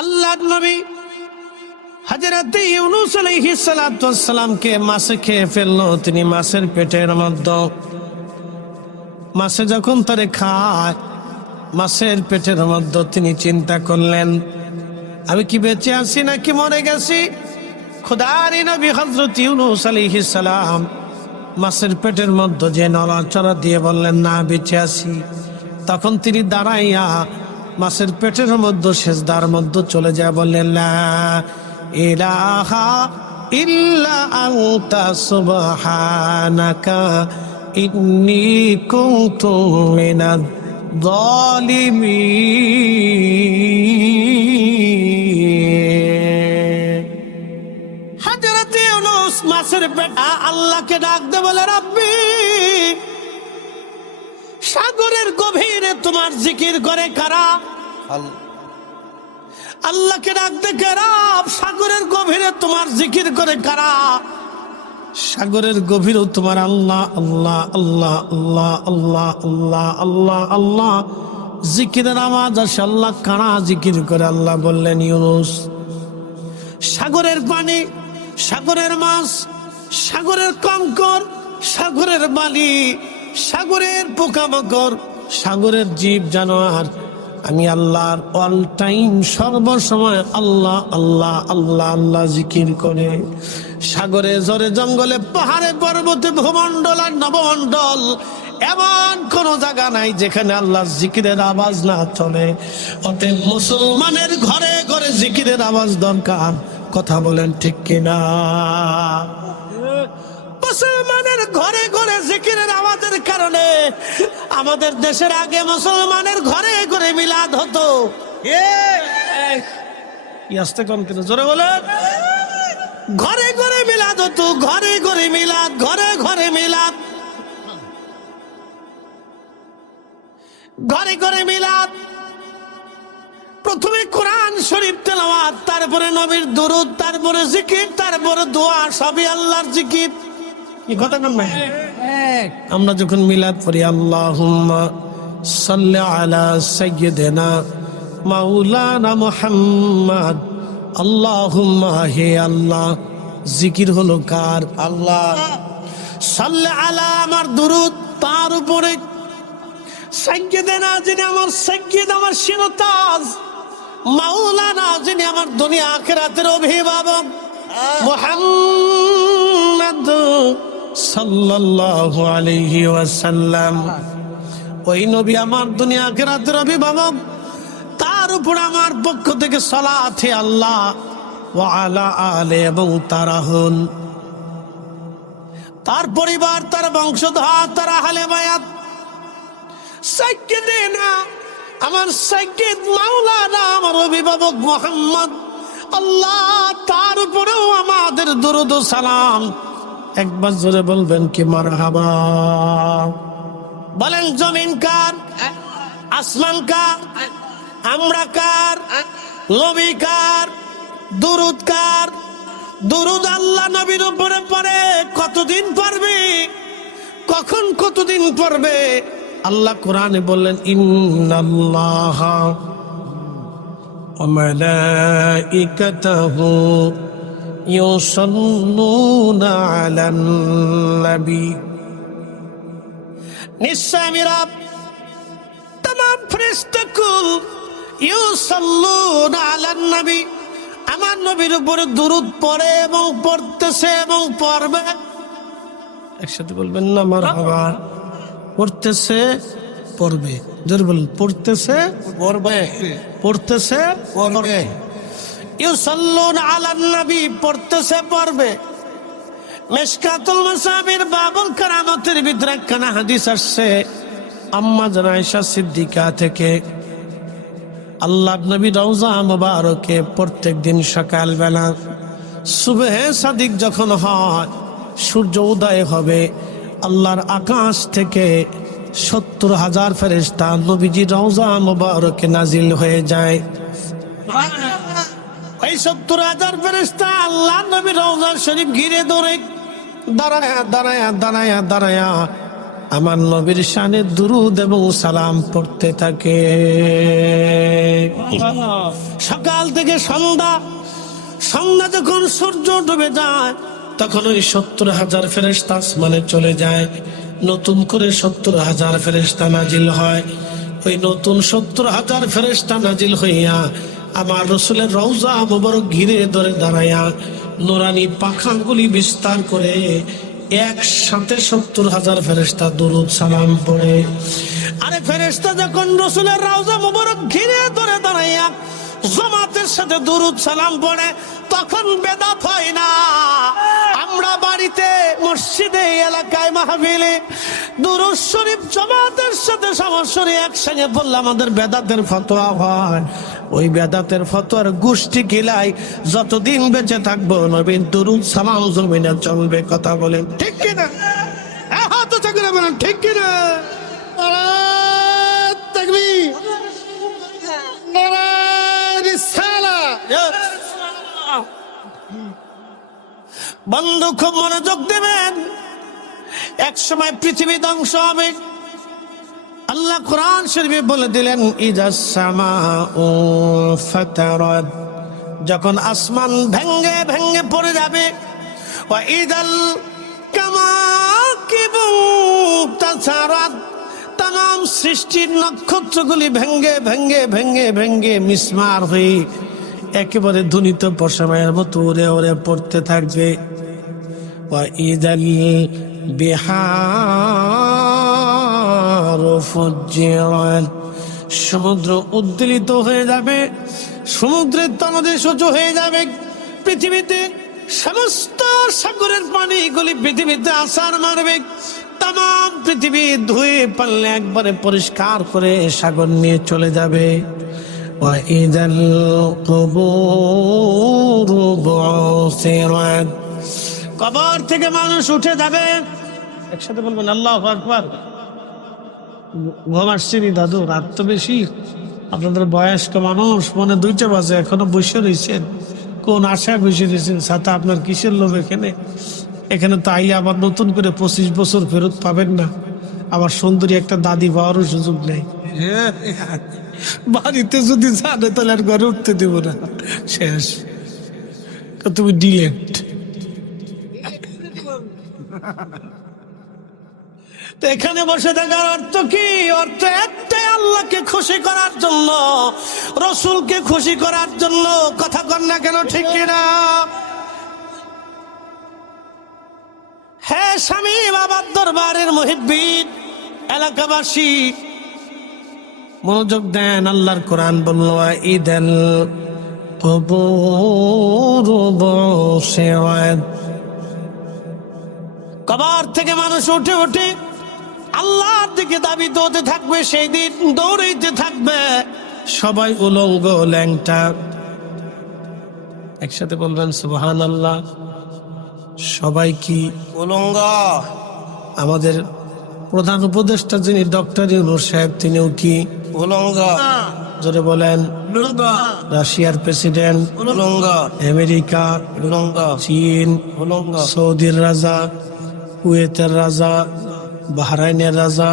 আল্লাহ নবী খেয়ে ফেলল। তিনি মাছের পেটের মধ্যে। মাছে যখন তারে খায়, মাছের পেটের মধ্যে তিনি চিন্তা করলেন, আমি কি বেঁচে আছি নাকি মরে গেছি? খুদারি নবী হজরত ইউনুস আলাইহিস সালাম পেটের মধ্যে যে নড়াচড়া দিয়ে বললেন, না, বেঁচে আছি। তখন তিনি দাঁড়াইয়া মাছের পেটের মধ্যে শেষদার মধ্যে চলে যায় বললেন লা ইলাহা ইল্লা সুবহানাকা মাছের পেটা আল্লাহকে ডাক দে বলে, রাব্বি সাগরের গভীরে তোমার জিকির করে কারা? আল্লাহকে ডাকতে কারাব সাগরের গভীরে তোমার জিকির করে কারা? সাগরের গভীরেও তোমার আল্লাহ আল্লাহ আল্লাহ আল্লাহ আল্লাহ আল্লাহ আল্লাহ আল্লাহ। জিকিরের আওয়াজ আসে আল্লাহ কারা জিকির করে? আল্লাহ বললেন ইউনুস সাগরের পানি সাগরের মাছ সাগরের কঙ্কর সাগরের বালি সাগরের পোকামাকড়, সাগরের জীব জানোয়ার। আমি আল্লাহর অল টাইম সর্বসময় আল্লাহ আল্লাহ আল্লাহ আল্লাহ জিকির করে। সাগরে জরে জঙ্গলে, পাহাড়ে পর্বতে ভূমণ্ডল আর নবমণ্ডল, এমন কোন জায়গা নাই যেখানে আল্লাহ জিকিরের আওয়াজ না চলে। অতএব মুসলমানের ঘরে ঘরে জিকিরের আওয়াজ দরকার। কথা বলেন ঠিক কিনা? মুসলমানের ঘরে কারণে আমাদের দেশের আগে মুসলমানের ঘরে ঘরে মিলাদ হতো। আসতে কম কেন জোরে বলেন। ঘরে ঘরে মিলাদ হতো ঘরে ঘরে মিলাদ ঘরে ঘরে মিলাদ। ঘরে ঘরে মিলাদ। প্রথমে কোরআন শরীফ তেলাওয়াত তারপরে নবীর দুরুদ তারপরে জিকির তারপরে দোয়া সবই আল্লাহর জিকির। কি কথা কন নাই আমরা যখন মিলাদ পড়ি আল্লাহুম্মা সাল্লি আলা সাইয়্যিদিনা মাওলানা মুহাম্মদ। আল্লাহুম্মা হে আল্লাহ জিকির হলো কার? আল্লাহ। সাল্লি আলা আমার দুরুদ তার উপরে। সাইয়্যিদিনা যিনি আমার সাইয়্যিদ আমার শিরতাজ। মাওলানা যিনি আমার দুনিয়া আখিরাতের অভিভাবক। মুহাম্মদ। সাল্লাল্লাহু আলাইহি ওয়াসাল্লাম। ওই নবী আমার দুনিয়া আখিরাতের অভিভাবক। তার উপর আমার পক্ষ থেকে সালাতে আল্লাহ ওয়া আলা আলে এবং তারা হন। তার পরিবার, তার বংশধর, তার আহলে বায়াত। সাইয়্যিদিনা আমার সাইয়্যিদ মাওলানা, আমার অভিভাবক মোহাম্মদ। আল্লাহ তার উপরেও আমাদের দরুদ সালাম। একবার জোরে বলবেন কি মারহাবা বলেন জমিন কার আসমান কার আমরা কার নবী কার দুরুদ কার দুরুদ আল্লাহ নবীর উপরে পড়ে কতদিন পড়বে কখন কতদিন পড়বে আল্লাহ কোরআনে বললেন ইন্নাল্লাহ وملائكته يصلون على النبي নিশ্চয় আমি রব তাম ফ্রেস্টকুল ইউসাল্লুন আলান নবী আমার নবীর উপরে দুরুদ পড়ে এবং পড়তেছে এবং পড়বে একসাথে বলবেন না আমার আবার পড়তেছে পড়বে জোর বলুন পড়তেছে পড়বে পড়তেছে পড়বে ইউসাল্লুন পড়বে। বাবুল আম্মা সিদ্দিকা থেকে। প্রত্যেক দিন সকালবেলা সুবেহে সাদিক যখন হয়, সূর্য উদয় হবে, আল্লাহর আকাশ থেকে সত্তর হাজার ফেরেস্তা নবীজি রওজা মুবারকে নাজিল হয়ে যায়। এই সত্তর হাজার ফেরেস্তা আল্লাহ নবী রওজা শরীফ ঘিরে ধরে, দাঁড়ায়া দাঁড়ায়া দাঁড়ায়া দাঁড়ায়া, আমার নবীর শানে দুরুদ এবং সালাম পড়তে থাকে। সকাল থেকে সন্ধ্যা সন্ধ্যা যখন সূর্য ডুবে যায়, তখন ওই সত্তর হাজার ফেরেস্তা আসমানে চলে যায়। নতুন করে সত্তর হাজার ফেরেস্তা নাজিল হয়। ওই নতুন সত্তর হাজার ফেরেস্তা নাজিল হইয়া আমার রসুলের রৌজা মোবারক ঘিরে ধরে দাঁড়াইয়া নোরানি পাখাগুলি বিস্তার করে একসাথে সত্তর হাজার ফেরেস্তা দরুদ সালাম পড়ে। আরে ফেরেস্তা যখন রসুলের রৌজা মোবারক ঘিরে ধরে দাঁড়াইয়া জমাতের সাথে দরুদ সালাম পড়ে, তখন বেদাত হয় না। বাড়িতে, মসজিদে, এলাকায় মাহফিলে দুরুদ শরীফ জমাতের সাথে সরাসরি একসঙ্গে বললে, আমাদের বেদাতের ফতোয়া হয়। ওই বেদাতের ফতোয়ার গোষ্ঠী কিলাই যতদিন বেঁচে থাকব, নবীন দুরুদ সালাম জমিনে চলবে, কথা বলেন। ঠিক কিনা? হ্যাঁ হাত চাকরি ঠিক কিনা? বন্ধু খুব মনোযোগ দেবেন। এক সময় পৃথিবী ধ্বংস হবে। আল্লাহ কোরআন শরীফে বলে দিলেন যখন আসমান ভেঙ্গে ভেঙ্গে পড়ে যাবে ইদাল তাম সৃষ্টির নক্ষত্রগুলি ভেঙ্গে ভেঙ্গে ভেঙ্গে ভেঙ্গে মিসমার হয়ে একেবারে ধ্বনিত পশমের মতো উড়ে ওরে পড়তে থাকবে। সমুদ্র উদ্দিলিত হয়ে যাবে, সমুদ্রের তনদে সহ্য হয়ে যাবে। পৃথিবীতে সমস্ত সাগরের পানিগুলি পৃথিবীতে আসার মারবে। তাম পৃথিবী ধুয়ে পাল্লে একবারে পরিষ্কার করে সাগর নিয়ে চলে যাবে। وإذا القبور بعثرت কবর থেকে মানুষ উঠে যাবে একসাথে বলবেন আল্লাহ আকবার ঘুম আসছে নি দাদু রাত তো বেশি আপনাদের বয়স্ক মানুষ মনে দুইটা বাজে এখনো বসে রয়েছেন কোন আশায় বসে রয়েছেন সাথে আপনার কিসের লোভ এখানে এখানে তো আই আবার নতুন করে পঁচিশ বছর ফেরত পাবেন না আবার সুন্দরী একটা দাদি পাওয়ারও সুযোগ নেই বাড়িতে যদি জানে তাহলে আর ঘরে উঠতে দেব না। শেষ। তুমি ডিলেট এখানে বসে থাকার অর্থ কি? অর্থ একটাই, আল্লাহকে খুশি করার জন্য, রসুলকে খুশি করার জন্য। কথা কর না কেন, ঠিক কিনা হ্যাঁ স্বামী, বাবার দরবারের মহিবিন এলাকাবাসী মনোযোগ দেন, আল্লাহর কোরআন বলল ঈদাল কবর থেকে মানুষ উঠে উঠে আল্লাহর দিকে দাবি হতে থাকবে, সেই দিন দৌড়াইতে থাকবে। সবাই উলঙ্গ ল্যাংটা। একসাথে বলবেন সুবহান আল্লাহ সবাই কি উলঙ্গ? আমাদের প্রধান উপদেষ্টা যিনি ডক্টর ইউনুস সাহেব তিনিও কি? জোরে বলেন। রাশিয়ার প্রেসিডেন্ট। আমেরিকা। চীন। সৌদির রাজা। কুয়েতের রাজা। বাহরাইনের রাজা।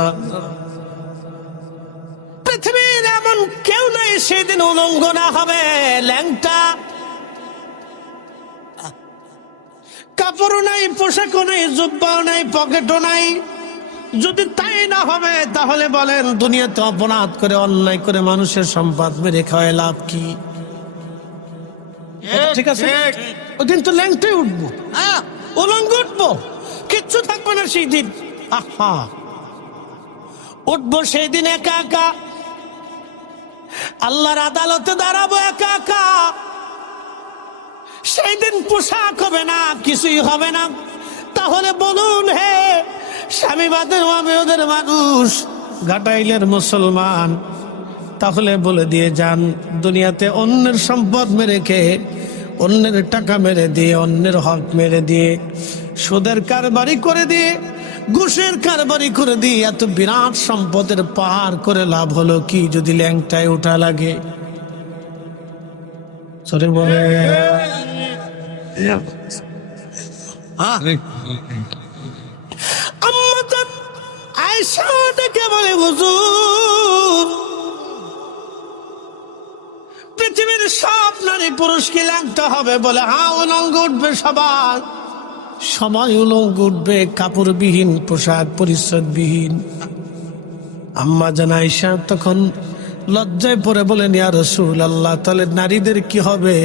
পৃথিবীর এমন কেউ নাই সেদিন উলঙ্গ না হবে। ল্যাংটা। কাপড়ও নাই পোশাকও নাই জুব্বাও নাই পকেটও নাই। যদি তাই না হবে তাহলে বলেন দুনিয়াতে অপরাধ করে অন্যায় করে মানুষের সম্পদ মেরে খাওয়ায় লাভ কি? ঠিক আছে? ওদিন তো ল্যাংটাই উঠবো। উলঙ্গ উঠবো। কিচ্ছু থাকবে না সেই দিন। আহা। উঠবো সেই দিন একা একা। আল্লাহর আদালতে দাঁড়াবো একা একা। সেই দিন পোশাক হবে না কিছুই হবে না। তাহলে বলুন হে স্বামীবাদের ওদের মানুষ। ঘাটাইলের মুসলমান। তাহলে বলে দিয়ে যান দুনিয়াতে অন্যের সম্পদ মেরে খেয়ে অন্যের টাকা মেরে দিয়ে অন্যের হক মেরে দিয়ে সুদের কারবারি করে দিয়ে ঘুষের কারবারি করে দিয়ে এত বিরাট সম্পদের পাহাড় করে লাভ হলো কি যদি ল্যাংটায় ওঠা লাগে? সরি বলে। জান, আয়সা ডেকে বলে হুজুর। পৃথিবীর সব নারী পুরুষকে লাগতে হবে বলে হ্যাঁ উলঙ্গ উঠবে সবার সবাই উলঙ্গ উঠবে, কাপড়বিহীন, পোশাক পরিচ্ছদবিহীন। আম্মা জানাইশা তখন লজ্জায় পরে বলেন, ইয়া রসুল আল্লাহ তাহলে নারীদের কি হবে?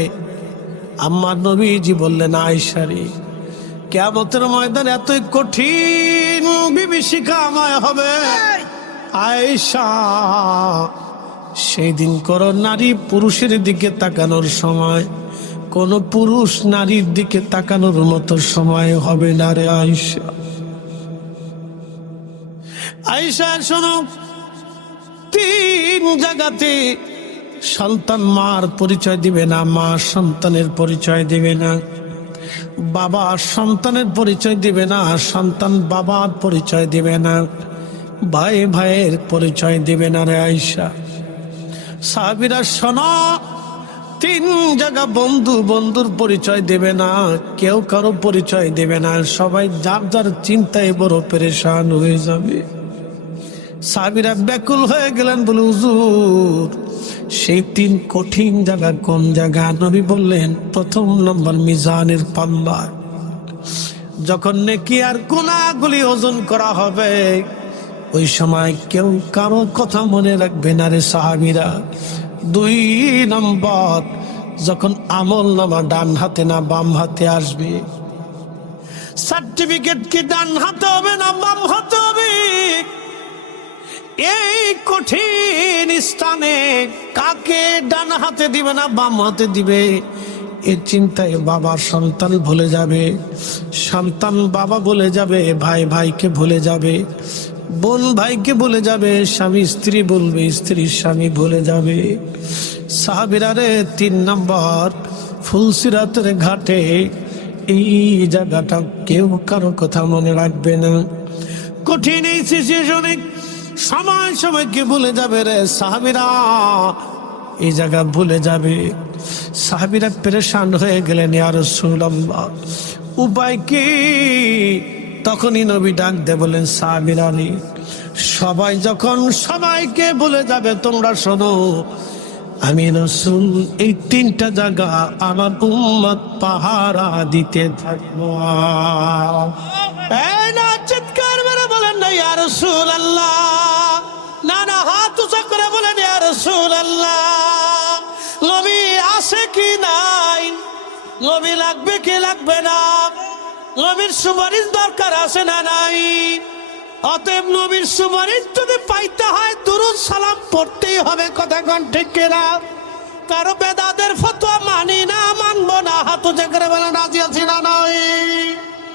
আম্মা নবীজি বললেন আয়সারি কেমতের ময়দান এতই কঠিন বিভীষিকা আমায় হবে। আয়সা সেই দিন করো নারী পুরুষের দিকে তাকানোর সময়। কোন পুরুষ নারীর দিকে তাকানোর মতো সময় হবে না রে আয়সা আয়সা শোনো তিন জায়গাতে সন্তান মার পরিচয় দিবে না মা সন্তানের পরিচয় দিবে না। বাবা সন্তানের পরিচয় দিবে না, সন্তান বাবার পরিচয় দিবে না। ভাই ভাইয়ের পরিচয় দিবে না রে আয়সা সাহাবিরা শোনো, তিন জায়গা বন্ধু বন্ধুর পরিচয় দেবে না, কেউ কারও পরিচয় দেবে না। সবাই যার যার চিন্তায় বড় পেরেশান হয়ে যাবে। সাবিরা ব্যাকুল হয়ে গেলেন বলে, হুজুর সেই তিন কঠিন জায়গা কোন জায়গা? নবী বললেন, প্রথম নম্বর মিজানের পাল্লা। যখন নেকি আর গুণাগুলি ওজন করা হবে, ওই সময় কেউ কারও কথা মনে রাখবে না রে সাহাবিরা। দুই নম্বর, যখন আমল নামা ডান হাতে না বাম হাতে আসবে। সার্টিফিকেট কি ডান হাতে হবে না বাম হাতে হবে? এই কঠিন স্থানে কাকে ডান হাতে দিবে না বাম হাতে দিবে? এ চিন্তায় বাবা সন্তান ভুলে যাবে। সন্তান বাবা বলে যাবে, ভাই ভাইকে ভুলে যাবে। বোন ভাইকে বলে যাবে, স্বামী স্ত্রী বলবে, স্ত্রী স্বামী ভুলে যাবে। সাহাবিরারে তিন নম্বর ফুলসিরাতের ঘাটে এই জায়গাটা কেউ কারও কথা মনে রাখবে না। কঠিন এই সিচুয়েশনে সময় সময়কে ভুলে যাবে রে সাহাবিরা? এই জায়গা ভুলে যাবে। সাহাবিরা পেরেশান হয়ে গেলেন আর সুলম্বা উপায় কি? তখনই নবী ডাক দে বলেন সাহাবিরা সবাই যখন সবাইকে ভুলে যাবে, তোমরা শোনো, আমি রসুল এই তিনটা জায়গা আমার উম্মত পাহারা দিতে থাকব। না মেরে বলেন না ইয়া রসুল আল্লাহ না না হাত উঁচা করে বলেন, ইয়া রসুল আল্লাহ নবী আছে কি নাই? নবী লাগবে কি লাগবে না? নবীর সুপারিশ দরকার আছে না নাই? অতএব নবীর সুপারিশ যদি পাইতে হয়, দুরুদ সালাম পড়তেই হবে, কথা কন ঠিক কিনা? কারও বেদাদের ফতোয়া মানি না, মানবো না, হাত উঁচা করে বলেন, রাজি আছি না